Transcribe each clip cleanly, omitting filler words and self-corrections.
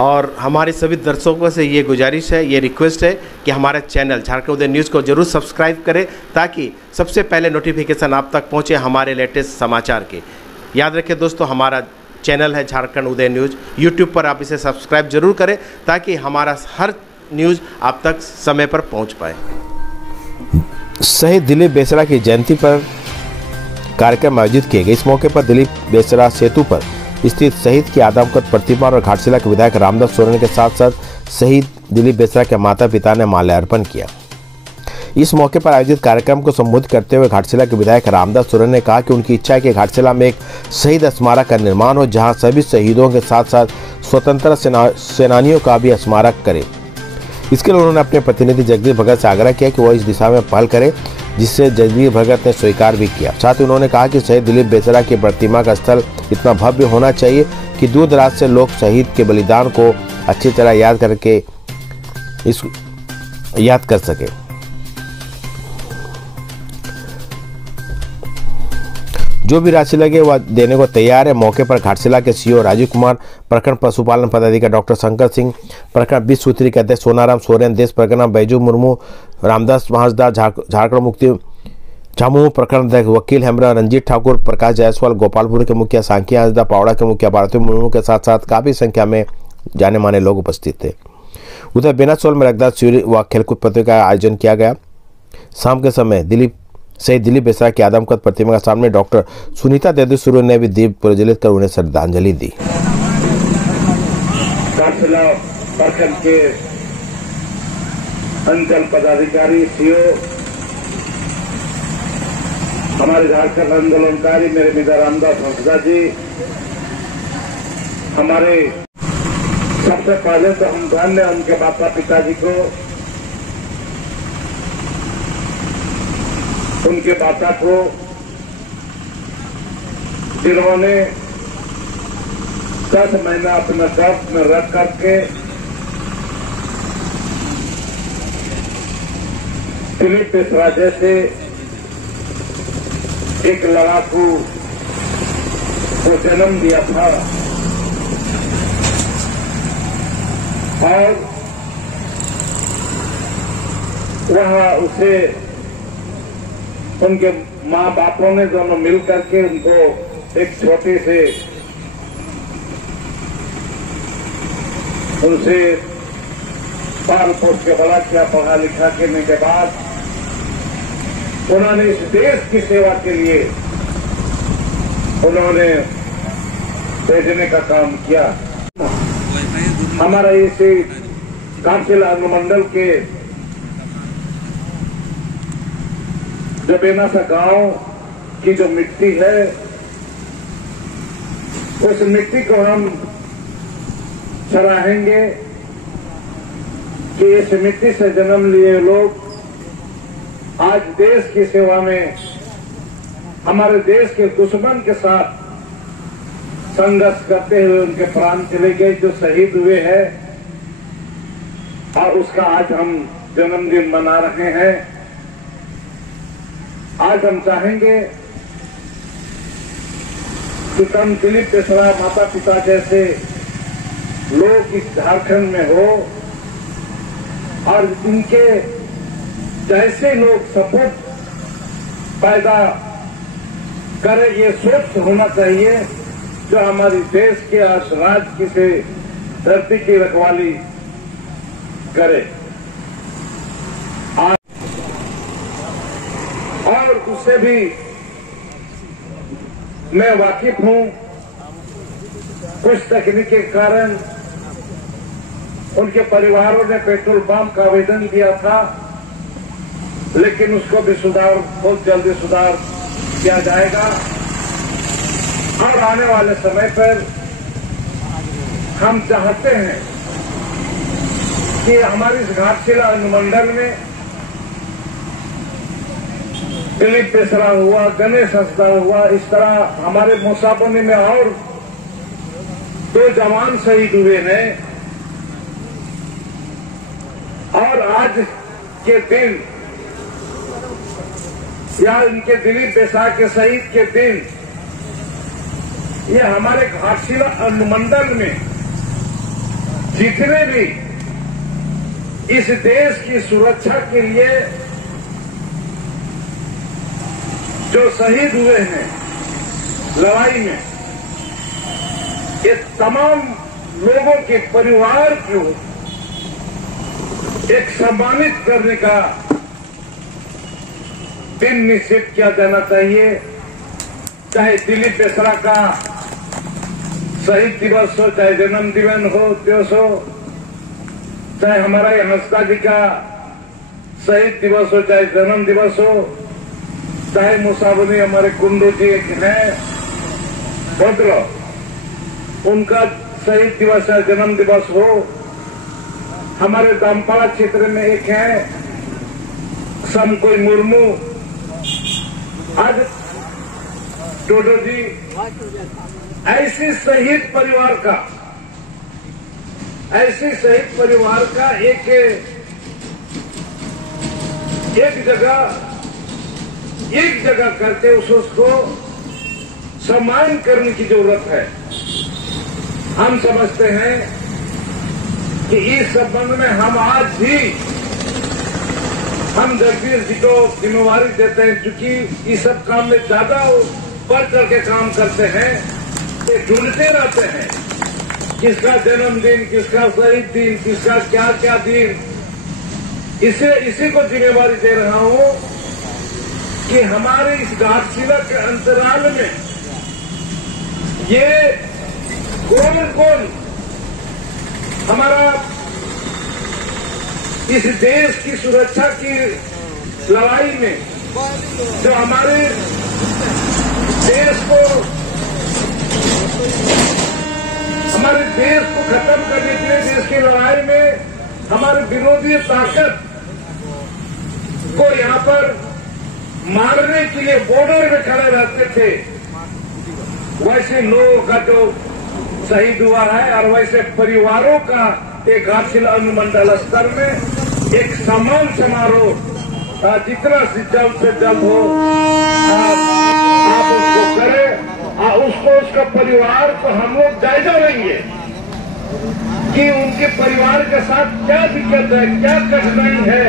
और हमारे सभी दर्शकों से ये गुजारिश है, ये रिक्वेस्ट है कि हमारा चैनल झारखंड उदय न्यूज़ को जरूर सब्सक्राइब करें ताकि सबसे पहले नोटिफिकेशन आप तक पहुंचे हमारे लेटेस्ट समाचार के। याद रखें दोस्तों, हमारा चैनल है झारखंड उदय न्यूज़, यूट्यूब पर आप इसे सब्सक्राइब जरूर करें ताकि हमारा हर न्यूज़ आप तक समय पर पहुंच पाए। शहीद दिलीप बेसरा की जयंती पर कार्यक्रम आयोजित किए गए। इस मौके पर दिलीप बेसरा सेतु पर स्थित शहीद की आदमकद प्रतिमा और घाटशिला के विधायक रामदास सोरेन के साथ साथ शहीद दिलीप बेसरा के माता पिता ने माल्यार्पण किया। इस मौके पर आयोजित कार्यक्रम को संबोधित करते हुए घाटशिला के विधायक रामदास सोरेन ने कहा कि उनकी इच्छा है कि घाटशिला में एक शहीद स्मारक का निर्माण हो, जहां सभी शहीदों के साथ साथ स्वतंत्रता सेनानियों का भी स्मारक करे। इसके लिए उन्होंने अपने प्रतिनिधि जगदीश भगत से आग्रह किया कि वह इस दिशा में पहल करे, जिससे जगदीश भगत ने स्वीकार भी किया। साथ ही उन्होंने कहा कि शहीद दिलीप बेसरा की प्रतिमा का स्थल इतना भव्य होना चाहिए कि दूर दराज से लोग शहीद के बलिदान को अच्छी तरह याद कर सके। जो भी राशि लगे वह देने को तैयार है। मौके पर घाटशिला के सीओ राजीव कुमार, प्रखंड पशुपालन पदाधिकारी डॉक्टर शंकर सिंह, प्रखंड 20 सूत्री के अध्यक्ष सोनाराम सोरेन, देश परगना बैजू मुर्मू, रामदास महाजदा, झारखंड मुक्ति झामू प्रखंड अध्यक्ष वकील हेमरा, रंजीत ठाकुर, प्रकाश जायसवाल, गोपालपुर के मुखिया सांकी हाजदा, पावड़ा के मुखिया भारती मुर्मू के साथ साथ काफी संख्या में जाने माने लोग उपस्थित थे। उधर बेनासोल में रक्तदान शिविर व खेलकूद प्रतियोगिता का आयोजन किया गया। शाम के समय शहीद दिलीप बेसरा की आदमकद प्रतिमा के सामने डॉक्टर सुनीता देवी सुरू ने भी दीप प्रज्वलित कर उन्हें श्रद्धांजलि दी। प्रखंड के अंचल पदाधिकारी सीओ, हमारे झारखंड आंदोलनकारी मेरे मित्र रामदास हंसदा जी, हमारे सबसे पहले तो हम धन्य उनके माता पिताजी को, उनके माता को, जिन्होंने 10 महीना अपना गर्भ में रख करके दिलीप बेसरा जैसे एक लड़ाकू को जन्म दिया था और वहां उसे उनके माँ बापों ने दोनों मिल करके उनको एक छोटे से उनसे पाल पोस के बड़ा किया, पढ़ा लिखा करने के बाद उन्होंने इस देश की सेवा के लिए उन्होंने भेजने का काम किया। हमारा इसे घाटशिला अनुमंडल के जो बेनासा गांव की जो मिट्टी है, उस मिट्टी को हम सराहेंगे कि इस मिट्टी से जन्म लिए लोग आज देश की सेवा में हमारे देश के दुश्मन के साथ संघर्ष करते हुए उनके प्राण चले गए, जो शहीद हुए हैं, और उसका आज हम जन्मदिन मना रहे हैं। आज हम चाहेंगे कि कम दिलीप बेसरा माता पिता जैसे लोग इस झारखंड में हो और इनके जैसे लोग सपूत पैदा करे, ये सोच होना चाहिए जो हमारी देश के राज्य की से धरती की रखवाली करे। और उससे भी मैं वाकिफ हूं, कुछ तकनीक के कारण उनके परिवारों ने पेट्रोल पंप का आवेदन दिया था, लेकिन उसको भी बहुत जल्दी सुधार किया जाएगा। और आने वाले समय पर हम चाहते हैं कि हमारी इस घाटशिला अनुमंडल में दिलीप बेसरा हुआ, गणेश हंसदा हुआ, इस तरह हमारे मुसाबनी में और 2 जवान शहीद हुए हैं। और आज के दिन या इनके दिलीप बेसरा के शहीद के दिन ये हमारे घाटशिला अनुमंडल में जितने भी इस देश की सुरक्षा के लिए जो शहीद हुए हैं लड़ाई में, ये तमाम लोगों के परिवार को एक सम्मानित करने का दिन निश्चित किया जाना चाहिए। चाहे दिलीप बेसरा का शहीद दिवस हो, चाहे जन्म दिवस हो, चाहे हमारा ये हंसदा जी का शहीद दिवस हो, चाहे जन्म दिवस हो, चाहे मुसाबनी हमारे कुंडू जी हैं भद्र, उनका शहीद दिवस या जन्म दिवस हो, हमारे दामपाड़ा क्षेत्र में एक है समकोई मुर्मू, आज टोडो जी, ऐसे शहीद परिवार का एक जगह करके उसको सम्मान करने की जरूरत है। हम समझते हैं कि इस संबंध में हम आज भी हम जगदीश जी को जिम्मेवारी देते हैं, क्योंकि इस सब काम में ज्यादा बढ़ चढ़ के काम करते हैं, ये ढूंढते रहते हैं किसका जन्मदिन, किसका शहीद दिन, किसका क्या क्या दिन। इसी को जिम्मेवारी दे रहा हूं कि हमारे इस घाटशिला के अंतराल में ये कौन हमारा इस देश की सुरक्षा की लड़ाई में जो हमारे देश को खत्म करने के लिए देश की लड़ाई में हमारे विरोधी ताकत को यहाँ पर मारने के लिए बॉर्डर में खड़े रहते थे, वैसे लोगों का जो शहीद हुआ है और वैसे परिवारों का एक घाटशिला अनुमंडल स्तर में एक सम्मान समारोह जितना जल्द से जल्द हो आप उसको करें। उसका परिवार को हम लोग जायजा लेंगे कि उनके परिवार के साथ क्या दिक्कत है, क्या कठिनाई है।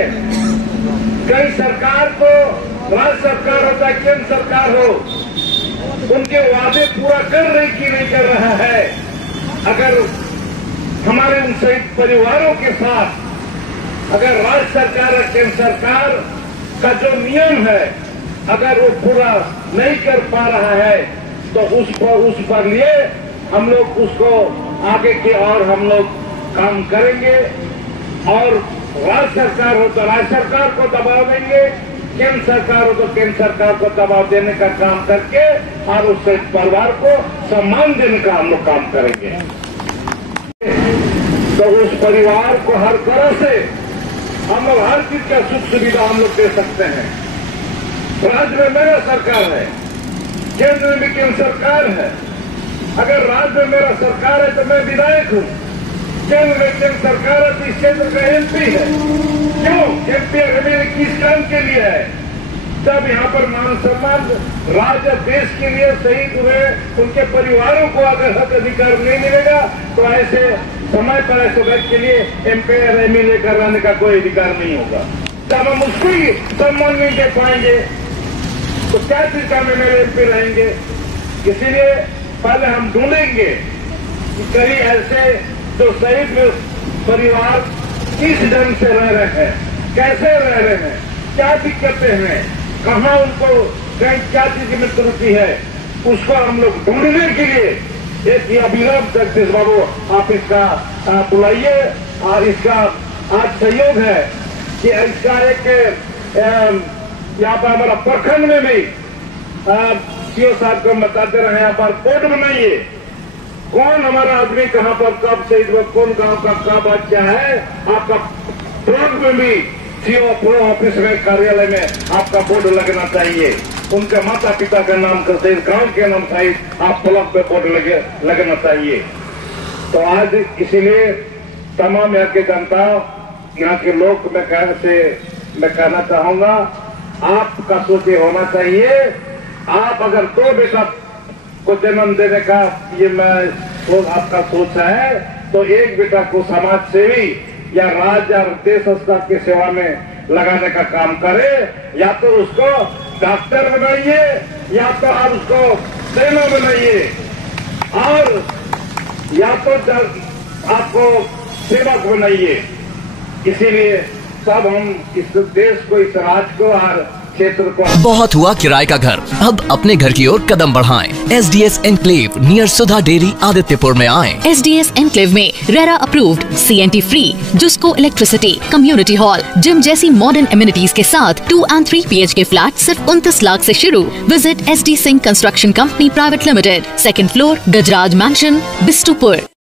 कई सरकार को, राज्य सरकार हो चाहे केंद्र सरकार हो, उनके वादे पूरा कर रही कि नहीं कर रहा है। अगर हमारे उन शहीद परिवारों के साथ अगर राज्य सरकार और केंद्र सरकार का जो नियम है अगर वो पूरा नहीं कर पा रहा है तो उस पर लिए हम लोग उसको आगे की ओर हम लोग काम करेंगे। और राज्य सरकार हो तो राज्य सरकार को दबाव देंगे, केंद्र सरकार हो तो केंद्र सरकार को दबाव देने का काम करके और उस परिवार को सम्मान देने का हम लोग काम करेंगे। तो उस परिवार को हर तरह से हम लोग हर चीज का सुख सुविधा हम लोग दे सकते हैं। राज्य में मेरा सरकार है, केंद्र में भी केंद्र सरकार है। अगर राज्य में मेरा सरकार है तो मैं विधायक हूँ, केंद्र में केंद्र सरकार है तो इस क्षेत्र का एमपी है। क्यों एमपी मेरे किस काम के लिए है? जब यहाँ पर मान सम्मान राज्य देश के लिए शहीद हुए उनके परिवारों को अगर हक अधिकार नहीं मिलेगा तो ऐसे समय पर ऐसे व्यक्ति के लिए एमपी और एमएलए कराने का कोई अधिकार नहीं होगा। जब हम उसको ही सम्मान नहीं दे पाएंगे तो क्या चीज का में मेरे एमपी रहेंगे। इसीलिए पहले हम ढूंढेंगे कि कहीं ऐसे जो शहीद परिवार किस ढंग से रह रहे हैं, कैसे रह रहे हैं, क्या दिक्कतें हैं, कहाँ उनको कहीं क्या चीज में त्रुटि है, उसको हम लोग ढूंढने के लिए एक अभिनव जगदीश बाबू आप इसका बुलाइए। और इसका आज सहयोग है कि इसका एक यहाँ पर हमारा प्रखंड में भी सीओ साहब को बताते रहे, यहाँ पर बोर्ड बनाइए कौन हमारा आदमी कहाँ पर कब शहीद हुआ, कौन गांव का कब बच्चा है। आपका ब्लॉक में भी सीओ ऑफिस में कार्यालय में आपका बोर्ड लगना चाहिए, उनके माता पिता के नाम का सहित गांव के नाम सहित आप ब्लॉक पे बोर्ड लगना चाहिए। तो आज इसीलिए तमाम यहाँ के जनता, यहाँ के लोग मैं कहना चाहूंगा आपका सोच ये होना चाहिए। आप अगर दो बेटा को जन्म देने का ये आपका सोच है तो एक बेटा को समाज सेवी या राज्य और देश संस्था की सेवा में लगाने का काम करे, या तो उसको डॉक्टर बनाइए या तो आप उसको सेना बनाइए, और या तो आपको सेवक बनाइए। इसीलिए सब हम इस देश को, इस राज्य को और क्षेत्र को। बहुत हुआ किराए का घर, अब अपने घर की ओर कदम बढ़ाएं। एसडीएस एनक्लेव नियर सुधा डेयरी आदित्यपुर में आएं। एसडीएस एनक्लेव में RERA approved, CNT free, JUSCO electricity, community hall, gym जैसी मॉडर्न एमिनिटीज के साथ 2 और 3 BHK फ्लैट सिर्फ 29 लाख से शुरू। Visit SD Singh construction company private limited, 2nd floor, Gajraj mansion, Bistupur.